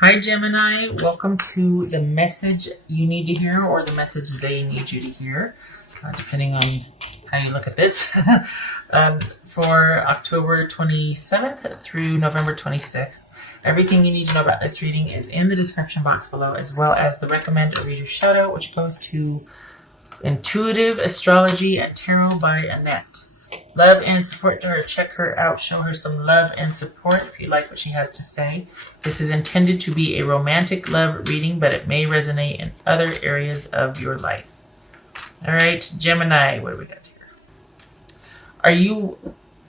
Hi, Gemini. Welcome to the message you need to hear or the message they need you to hear, depending on how you look at this, for October 27th through November 26th. Everything you need to know about this reading is in the description box below, as well as the recommended reader shout out, which goes to Intuitive Astrology and Tarot by Annette. Love and support to her. Check her out. Show her some love and support if you like what she has to say. This is intended to be a romantic love reading, but it may resonate in other areas of your life. All right, Gemini, what do we got here?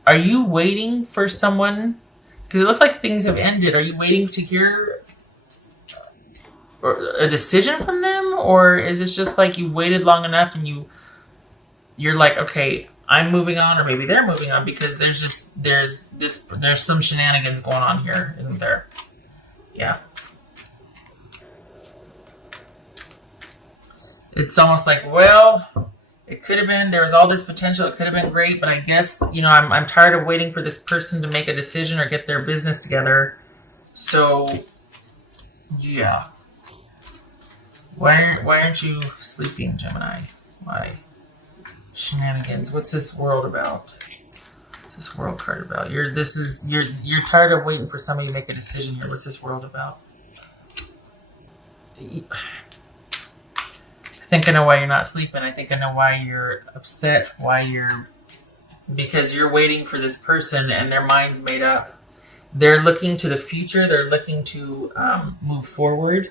Are you waiting for someone? Because it looks like things have ended. Are you waiting to hear a decision from them, or is this just like you waited long enough and you're like, okay, I'm moving on, or maybe they're moving on, because there's some shenanigans going on here, isn't there? Yeah. It's almost like, well, it could have been, there was all this potential, it could have been great, but I guess, I'm tired of waiting for this person to make a decision or get their business together. So, yeah. Why aren't you sleeping, Gemini? Why? Shenanigans. What's this world about? What's this world card about? You're tired of waiting for somebody to make a decision here. What's this world about? I think I know why you're not sleeping. I think I know why you're upset. Because you're waiting for this person and their mind's made up. They're looking to the future. They're looking to move forward.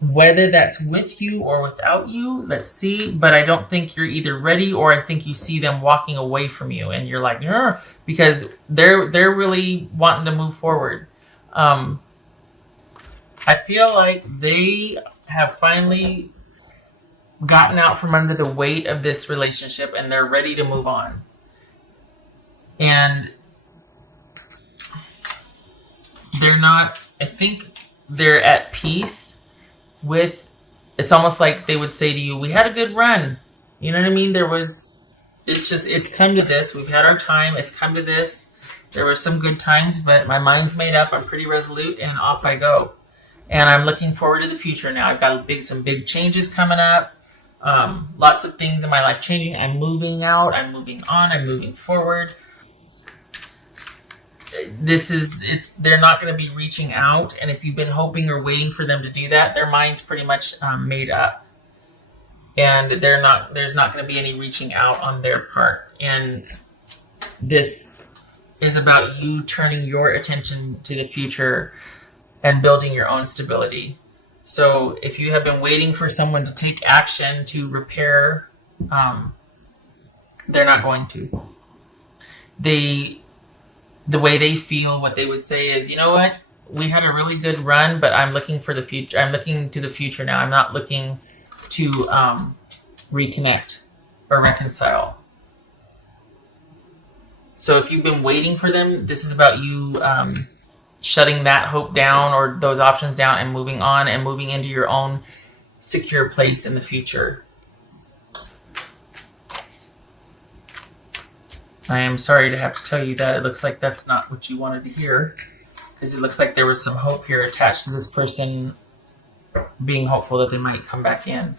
Whether that's with you or without you, let's see. But I don't think you're either ready, or I think you see them walking away from you, and you're like, "Arr," because they're really wanting to move forward. I feel like they have finally gotten out from under the weight of this relationship, and they're ready to move on. And they're not. I think they're at peace with, it's almost like they would say to you, we had a good run. You know what I mean? It's come to this. We've had our time. It's come to this. There were some good times, but my mind's made up. I'm pretty resolute, and off I go. And I'm looking forward to the future now. I've got some big changes coming up. Lots of things in my life changing. I'm moving out. I'm moving on. I'm moving forward. They're not going to be reaching out, and if you've been hoping or waiting for them to do that, their mind's pretty much made up, and there's not going to be any reaching out on their part. And this is about you turning your attention to the future and building your own stability. So if you have been waiting for someone to take action to repair, they're not going to. The way they feel, what they would say is, you know what? We had a really good run, but I'm looking for the future. I'm looking to the future now. I'm not looking to reconnect or reconcile. So if you've been waiting for them, this is about you shutting that hope down or those options down and moving on and moving into your own secure place in the future. I am sorry to have to tell you that. It looks like that's not what you wanted to hear, because it looks like there was some hope here attached to this person being hopeful that they might come back in.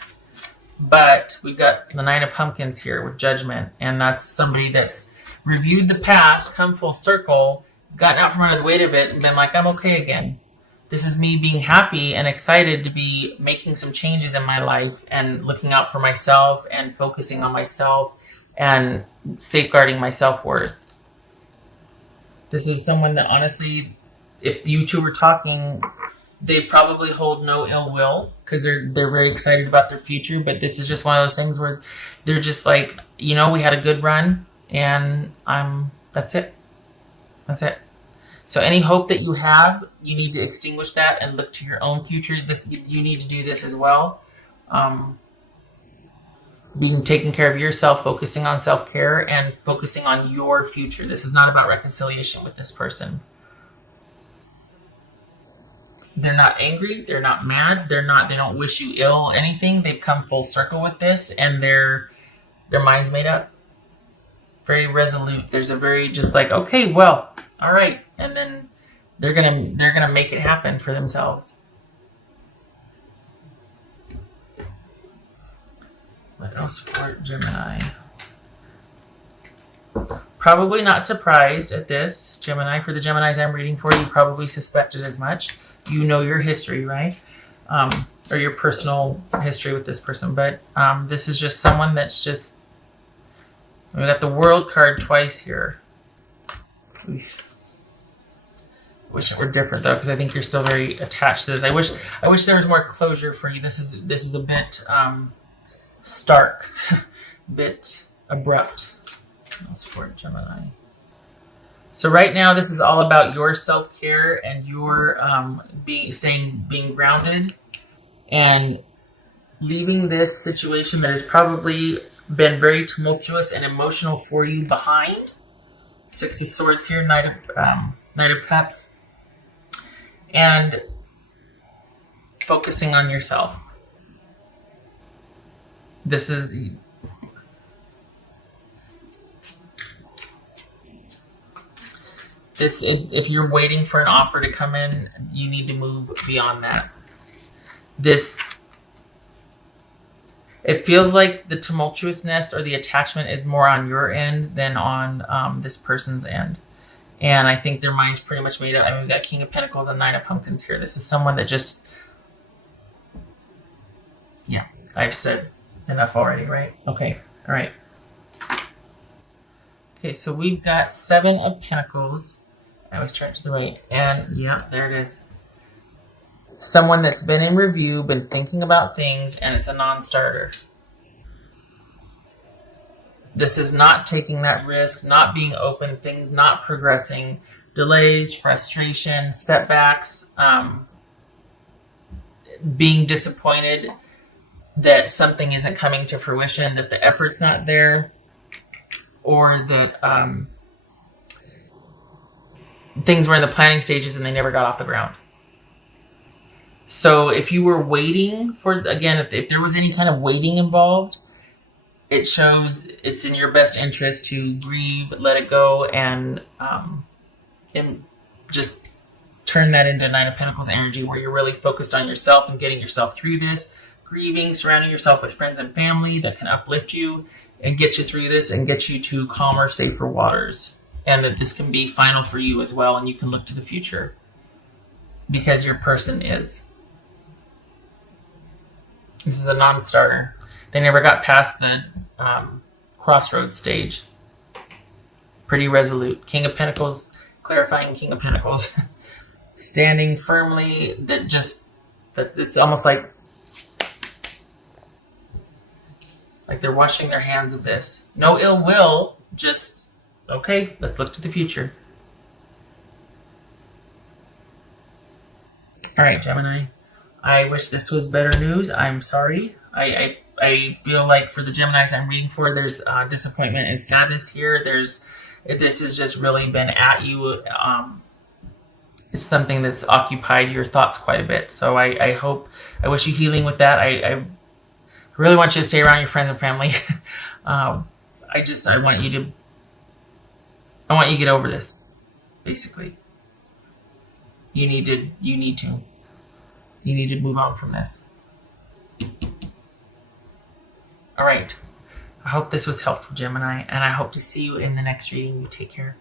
But we've got the Nine of Pumpkins here with Judgment, and that's somebody that's reviewed the past, come full circle, gotten out from under the weight of it, and been like, I'm okay again. This is me being happy and excited to be making some changes in my life and looking out for myself and focusing on myself and safeguarding my self-worth. This is someone that honestly, if you two were talking, they probably hold no ill will, because they're very excited about their future. But this is just one of those things where they're just like, we had a good run, and that's it. That's it. So any hope that you have, you need to extinguish that and look to your own future. You need to do this as well. Taking care of yourself, focusing on self-care, and focusing on your future. This is not about reconciliation with this person. They're not angry. They're not mad. They don't wish you ill anything. They've come full circle with this, and their mind's made up. Very resolute. There's a very just like, okay, well, all right. And then They're gonna make it happen for themselves. What else for Gemini? Probably not surprised at this, Gemini. For the Geminis I'm reading for, you probably suspected as much. You know your history, right? Or your personal history with this person. But this is just someone that's just... We got the World card twice here. Wish it were different though, because I think you're still very attached to this. I wish there was more closure for you. This is a bit stark, bit abrupt. Let's support Gemini. So right now, this is all about your self-care and your being grounded and leaving this situation that has probably been very tumultuous and emotional for you behind. Six of Swords here, Knight of Cups, and focusing on yourself. This is... if you're waiting for an offer to come in, you need to move beyond that. It feels like the tumultuousness or the attachment is more on your end than on this person's end. And I think their mind's pretty much made up. I mean, we've got King of Pentacles and Nine of Pumpkins here. This is someone that just... Yeah, I've said enough already, right? Okay, all right. Okay, so we've got Seven of Pentacles. I always turn to the right. And yeah, there it is. Someone that's been in review, been thinking about things, and it's a non-starter. This is not taking that risk, not being open, things not progressing, delays, frustration, setbacks, being disappointed that something isn't coming to fruition, that the effort's not there, or that things were in the planning stages and they never got off the ground. So if you were waiting for, again, if there was any kind of waiting involved, it shows it's in your best interest to grieve, let it go, and just turn that into Nine of Pentacles energy where you're really focused on yourself and getting yourself through this, grieving, surrounding yourself with friends and family that can uplift you and get you through this and get you to calmer, safer waters. And that this can be final for you as well, and you can look to the future because your person is. This is a non-starter. They never got past the crossroads stage. Pretty resolute. King of Pentacles, clarifying King of Pentacles. Standing firmly, that it's almost like they're washing their hands of this. No ill will, just, okay, let's look to the future. All right, Gemini. I wish this was better news. I'm sorry. I feel like for the Geminis I'm reading for, there's disappointment and sadness here. This has just really been at you. It's something that's occupied your thoughts quite a bit. So I wish you healing with that. I really want you to stay around your friends and family. I want you to get over this, basically. You need to move on from this. All right. I hope this was helpful, Gemini, and I hope to see you in the next reading. You take care.